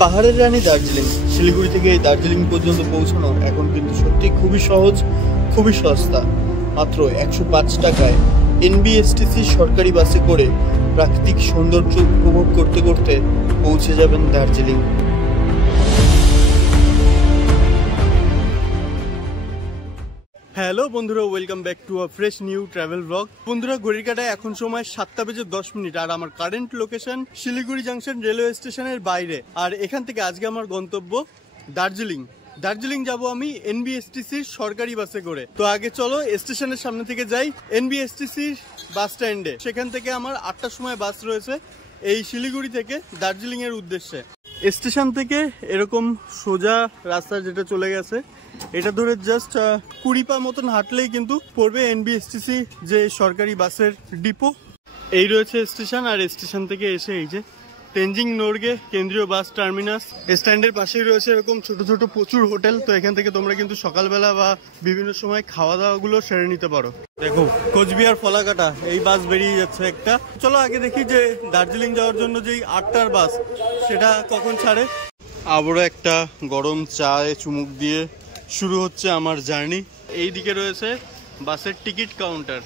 পাহাড়ের রানী দার্জিলিং, শিলিগুড়ি থেকে এই দার্জিলিং পর্যন্ত পৌঁছানো এখন কিন্তু সত্যি খুবই সহজ, খুবই সস্তা। মাত্র 105 টাকায় এনবিএসটিসি সরকারি বাসে করে প্রাকৃতিক সৌন্দর্য উপভোগ করতে করতে পৌঁছে যাবেন দার্জিলিং। হ্যালো বন্ধুরা, welcome back to a fresh new travel blog. বন্ধুরা, ঘড়ির কাটায় এখন সময় 7:10 আর আমার current location Siliguri junction railway স্টেশনের বাইরে। আর এখান থেকে আজকে আমার গন্তব্য দার্জিলিং। দার্জিলিং যাব আমি এনবিএসটিসির সরকারি বাসে করে। তো আগে চলো স্টেশনের সামনে থেকে যাই এনবিএসটিসির বাস স্ট্যান্ডে। সেখান থেকে আমার 8টার সময় বাস রয়েছে এই শিলিগুড়ি থেকে দার্জিলিং এর উদ্দেশ্যে। স্টেশন থেকে এরকম সোজা রাস্তা যেটা চলে গেছে, এটা ধরে জাস্ট 20 পা মতন হাঁটলেই কিন্তু পড়বে এনবিএসটিসি যে সরকারি বাসের ডিপো। এই রয়েছে স্টেশন, আর স্টেশন থেকে এসে এই যে তেনজিং নোরগে কেন্দ্রীয় বাস টার্মিনাস। স্ট্যান্ডের পাশেই রয়েছে এরকম ছোট ছোট প্রচুর হোটেল। তো এখান থেকে তোমরা কিন্তু সকালবেলা বা বিভিন্ন সময় খাওয়া দাওয়া গুলো সেরে নিতে পারো। দেখো কোচবিহার ফলাকাটা এই বাস বেরিয়ে যাচ্ছে একটা। চলো আগে দেখি যে দার্জিলিং যাওয়ার জন্য যেই 8টার বাস সেটা কখন ছাড়ে। আবারও একটা গরম চায়ে চুমুক দিয়ে শুরু হচ্ছে আমার জার্নি। এই দিকে রয়েছে বাসের টিকিট কাউন্টার।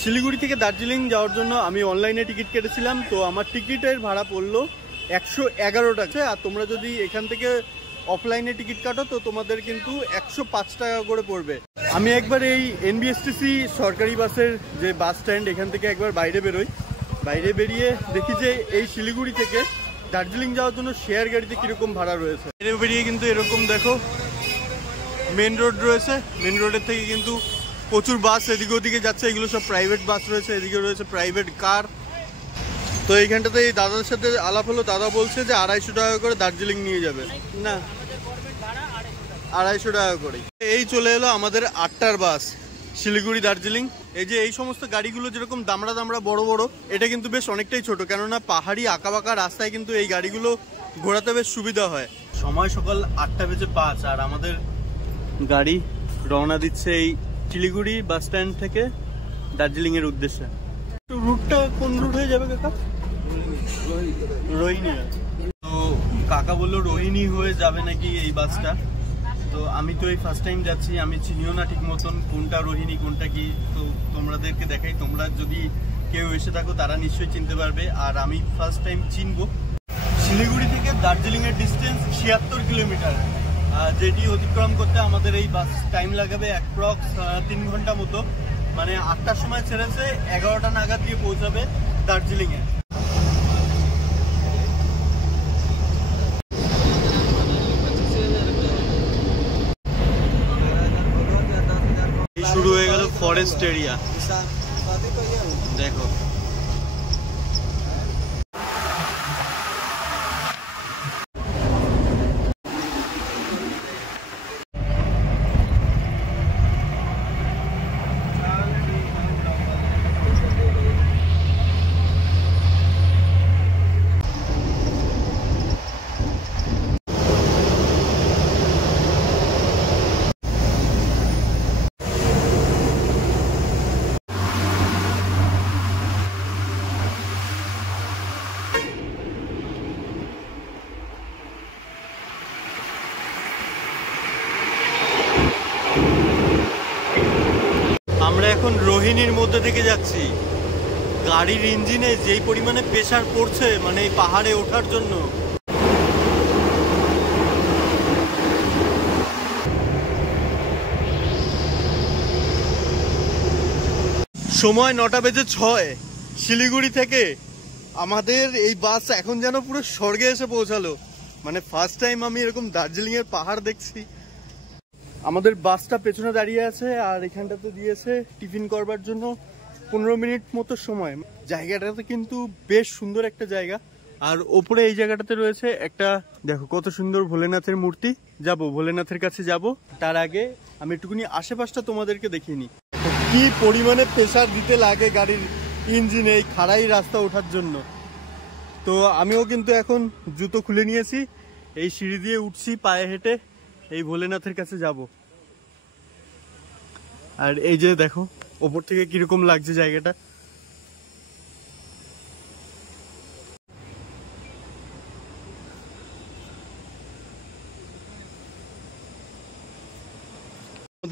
শিলিগুড়ি থেকে দার্জিলিং যাওয়ার জন্য আমি অনলাইনে টিকিট কেটেছিলাম। তো আমার টিকিটের ভাড়া পড়লো 111 টাকা। আর তোমরা যদি এখান থেকে অফলাইনে টিকিট কাটো তো তোমাদের কিন্তু 105 টাকা করে পড়বে। আমি একবার এই এনবিএসটিসি সরকারি বাসের যে বাস স্ট্যান্ড এখান থেকে একবার বাইরে বেরোই। বাইরে বেরিয়ে দেখি যে এই শিলিগুড়ি থেকে দার্জিলিং যাওয়ার জন্য শেয়ার গাড়িতে কিরকম ভাড়া রয়েছে। বাইরে বেরিয়ে কিন্তু এরকম দেখো মেন রোড রয়েছে। মেন রোডের থেকে কিন্তু প্রচুর বাস এদিকে ওদিকে যাচ্ছে। এগুলো সব প্রাইভেট বাস রয়েছে, এদিকে রয়েছে প্রাইভেট কার। তো এইখানটাতে এই দাদার সাথে আলাপ হলো। দাদা বলছে যে 250 টাকা করে দার্জিলিং নিয়ে যাবে। না, 250 টাকা করে। এই চলে এলো আমাদের 8টার বাস শিলিগুড়ি দার্জিলিং। এই যে এই সমস্ত গাড়িগুলো যেরকম দামড়া দামড়া বড় বড়, এটা কিন্তু বেশ অনেকটাই ছোট, কেননা পাহাড়ি আঁকাবাঁকা রাস্তায় কিন্তু এই গাড়িগুলো ঘোরাতে বেশ সুবিধা হয়। সময় সকাল 8:05 আর আমাদের গাড়ি রওনা দিচ্ছে এই শিলিগুড়ি বাস স্ট্যান্ড থেকে দার্জিলিং এর উদ্দেশ্যে। রুটটা কোন রুট হয়ে যাবে কাকা? রোহিণী। তো কাকা বললো রোহিণী হয়ে যাবে নাকি এই বাসটা। তো আমি তো এই ফার্স্ট টাইম যাচ্ছি, আমি চিনিও না ঠিক মতন কোনটা রোহিণী কোনটা কি। তো তোমাদেরকে দেখাই, তোমরা যদি কেউ এসে থাকো তারা নিশ্চয়ই চিনতে পারবে। আর আমি ফার্স্ট টাইম চিনবো। শিলিগুড়ি থেকে দার্জিলিং এর ডিস্টেন্স 76 কিলোমিটার, যেটি অতিক্রম করতে আমাদের এই বাস টাইম লাগাবে অ্যাপ্রক্স 3 ঘন্টা মতো। মানে 8টার সময় ছেড়েছে, 11টা নাগাদ দিয়ে পৌঁছাবে দার্জিলিং এ। শুরু হয়ে গেল ফরেস্ট এরিয়া, দেখো। আমরা এখন রোহিণীর মধ্যে থেকে যাচ্ছি। গাড়ির ইঞ্জিনে যেই পরিমাণে প্রেসার পড়ছে মানে এই পাহাড়ে ওঠার জন্য। সময় 9:06 শিলিগুড়ি থেকে আমাদের এই বাস এখন যেন পুরো স্বর্গে এসে পৌঁছালো। মানে ফার্স্ট টাইম আমি এরকম দার্জিলিং এর পাহাড় দেখছি। আমাদের বাসটা পেছনে দাঁড়িয়ে আছে, আর এখানটাতে দিয়েছে টিফিন করবার জন্য 15 মিনিট মতো সময়। জায়গাটাতে কিন্তু বেশ সুন্দর একটা জায়গা। আর ওপরে এই জায়গাটাতে রয়েছে একটা, দেখো কত সুন্দর ভোলেনাথের মূর্তি। যাব ভোলেনাথের কাছে যাব, তার আগে আমি একটুখানি আশেপাশটা তোমাদেরকে দেখিয়ে নিই। কি পরিমাণে প্রেসার দিতে লাগে গাড়ির ইঞ্জিনে এই খাড়াই রাস্তা ওঠার জন্য। তো আমিও কিন্তু এখন জুতো খুলে নিয়েছি, এই সিঁড়ি দিয়ে উঠছি পায়ে হেঁটে, এই ভোলেনাথের কাছে যাব। আর এই যে দেখো ওপর থেকে কিরকম লাগছে জায়গাটা।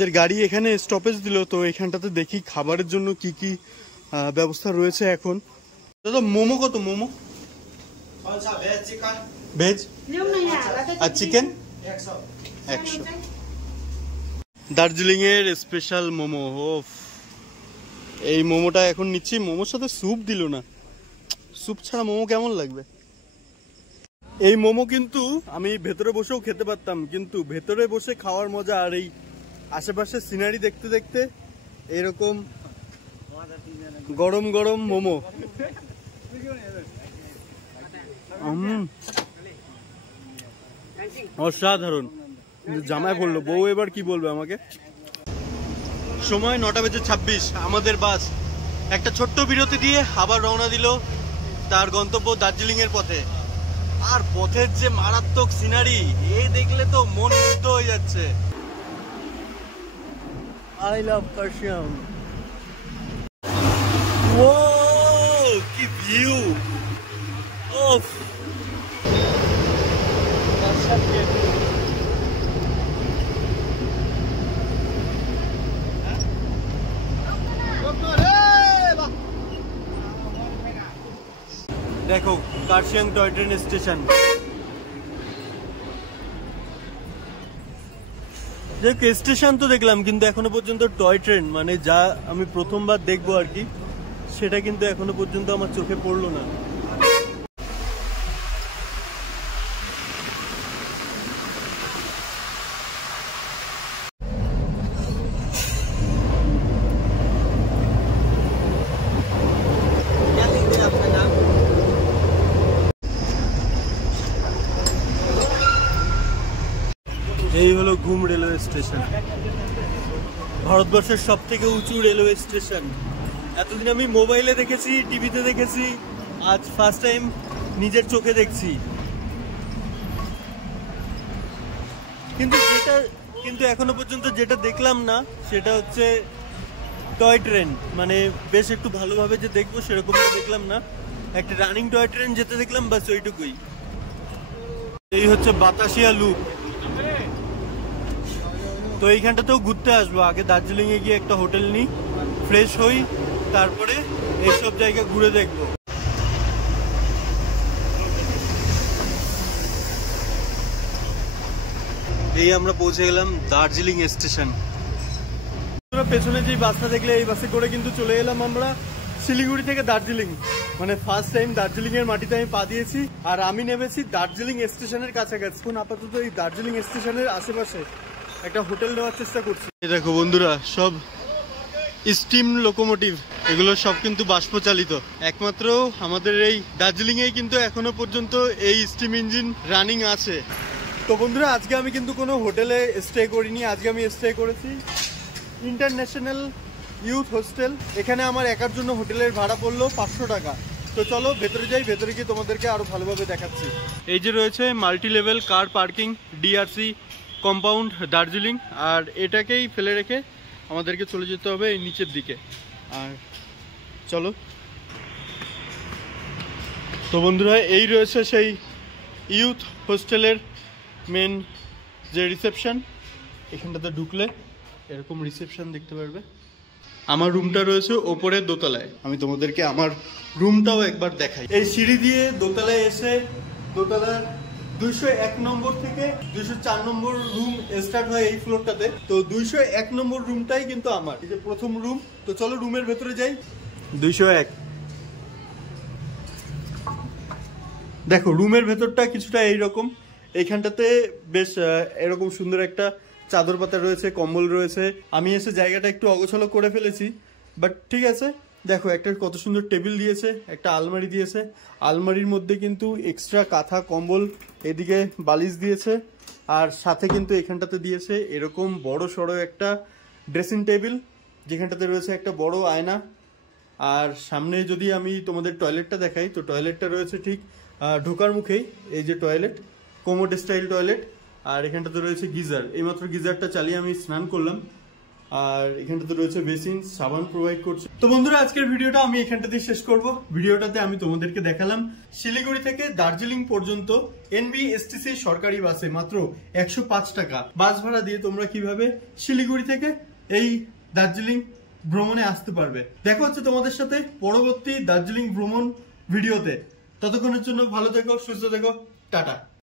আমাদের গাড়ি এখানে স্টপেজ দিল, তো এখানটাতে দেখি খাবারের জন্য কি কি ব্যবস্থা রয়েছে এখন। দাদা মোমো কত? মোমো ভেজ আর চিকেন 100। দার্জিলিং এর স্পেশাল মোমো। এই মোমোটা এখন নিচ্ছি। মোমোর সাথে স্যুপ দিল না, স্যুপ ছাড়া মোমো কেমন লাগবে? এই মোমো কিন্তু আমি ভেতরে বসেও খেতে পারতাম, কিন্তু ভেতরে বসে খাওয়ার মজা আর এই আশেপাশে সিনারি দেখতে দেখতে এরকম গরম গরম মোমো। অসাধারণ। কিন্তু জামায় পড়লো, বউ এবার কি বলবে আমাকে। সময় 9:26, আমাদের বাস একটা ছোট্ট বিরতি দিয়ে আবার রওনা দিল তার গন্তব্য দার্জিলিং এর পথে। আর পথের যে মারাত্মক সিনারি, এই দেখলে তো মন মুগ্ধ হয়ে যাচ্ছে। I love Kurseong. ও কি ভিউ! ওফ, দেখো Kurseong toy train station. Station তো দেখলাম, কিন্তু এখনো পর্যন্ত টয় ট্রেন মানে যা আমি প্রথমবার দেখবো আর কি, সেটা কিন্তু এখনো পর্যন্ত আমার চোখে পড়লো না। এই হলো ঘুম রেলওয়ে স্টেশন, ভারতবর্ষের সব থেকে উঁচু রেলওয়ে স্টেশন। এতদিন আমি মোবাইলে দেখেছি, টিভিতে দেখেছি, আজ ফার্স্ট টাইম নিজের চোখে দেখছি। কিন্তু এখনো পর্যন্ত যেটা দেখলাম না সেটা হচ্ছে টয় ট্রেন, মানে বেশ একটু ভালোভাবে যে দেখবো সেরকম দেখলাম না। একটা রানিং টয় ট্রেন যেতে দেখলাম, বাস ওইটুকুই। এই হচ্ছে বাতাসিয়া লুপ। তো এইখানটাতেও ঘুরতে আসবো। আগে দার্জিলিং এ গিয়ে একটা হোটেল নিই, ফ্রেশ হই, তারপরে এইসব জায়গা ঘুরে দেখবো। এই আমরা পৌঁছে গেলাম দার্জিলিং স্টেশন। পেছনে যে বাসটা দেখলে, এই বাসে করে কিন্তু চলে এলাম আমরা শিলিগুড়ি থেকে দার্জিলিং। মানে ফার্স্ট টাইম দার্জিলিং এর মাটিতে আমি পা দিয়েছি, আর আমি নেমেছি দার্জিলিং স্টেশনের কাছাকাছি। এখন আপাতত এই দার্জিলিং স্টেশনের আশেপাশে একটা হোটেল নেওয়ার চেষ্টা করছি। দেখো বন্ধুরা, সব স্টিম লোকোমোটিভ, এগুলো সব কিন্তু বাষ্পচালিত। একমাত্র আমাদের এই দার্জিলিং এ কিন্তু এখনো পর্যন্ত এই স্টিম ইঞ্জিন রানিং আছে। তো বন্ধুরা, আজকে আমি কিন্তু কোনো হোটেলে স্টে করিনি, আজকে আমি স্টে করেছি ইন্টারন্যাশনাল ইউথ হোস্টেল। এখানে আমার একার জন্য হোটেলের ভাড়া পড়লো 500 টাকা। তো চলো ভেতরে যাই, ভেতরে গিয়ে তোমাদেরকে আরো ভালোভাবে দেখাচ্ছি। এই যে রয়েছে multi level car parking, DRC compound Darjeeling. আর এটাকেই ফেলে রেখে আমাদেরকে চলে যেতে হবে এই নিচের দিকে। আর চলো। তো বন্ধুরা, এই রয়েছে সেই ইউথ হোস্টেলের মেন যে রিসেপশন। এখানটাতে ঢুকলে এরকম রিসেপশন দেখতে পারবে। আমার রুমটা রয়েছে ওপরে দোতলায়, আমি তোমাদেরকে আমার রুমটাও একবার দেখাই। এই সিঁড়ি দিয়ে দোতলায় এসে, দোতলার 201 নম্বর থেকে 204 নম্বর রুম স্টার্ট হয় এই ফ্লোরটাতে। তো 201 নম্বর রুমটাই কিন্তু আমার, এই যে প্রথম রুম। তো চলো রুমের ভেতরে যাই। 201। দেখো রুমের ভেতরটা কিছুটা এইরকম। এইখানটাতে বেশ এরকম সুন্দর একটা চাদর পাতা রয়েছে, কম্বল রয়েছে। আমি এসে জায়গাটা একটু অগোছালো করে ফেলেছি, বাট ঠিক আছে। দেখো একটা কত সুন্দর টেবিল দিয়েছে, একটা আলমারি দিয়েছে। আলমারির মধ্যে কিন্তু এক্সট্রা কাঁথা কম্বল, এদিকে বালিশ দিয়েছে। আর সাথে কিন্তু এখানটাতে দিয়েছে এরকম বড় সড়ো একটা ড্রেসিং টেবিল, যেখানটাতে রয়েছে একটা বড় আয়না। আর সামনে যদি আমি তোমাদের টয়লেটটা দেখাই, তো টয়লেটটা রয়েছে ঠিক ঢোকার মুখেই। এই যে টয়লেট, কোমোড স্টাইল টয়লেট। আর এখানটাতে রয়েছে গিজার। এইমাত্র গিজারটা চালিয়ে আমি স্নান করলাম। আর এখানটাতে রয়েছে বেসিন, সাবান প্রোভাইড করছে। তো বন্ধুরা আজকের ভিডিওটা আমি এখানটাতে শেষ করব। ভিডিওটাতে আমি তোমাদেরকে দেখালাম শিলিগুড়ি থেকে দার্জিলিং পর্যন্ত NBSTC সরকারি বাসে মাত্র 105 টাকা বাস ভাড়া দিয়ে তোমরা কিভাবে শিলিগুড়ি থেকে এই দার্জিলিং ভ্রমণে আসতে পারবে। দেখা হচ্ছে তোমাদের সাথে পরবর্তী দার্জিলিং ভ্রমণ ভিডিওতে। ততক্ষণের জন্য ভালো থেকো, সুস্থ থেকো, টাটা।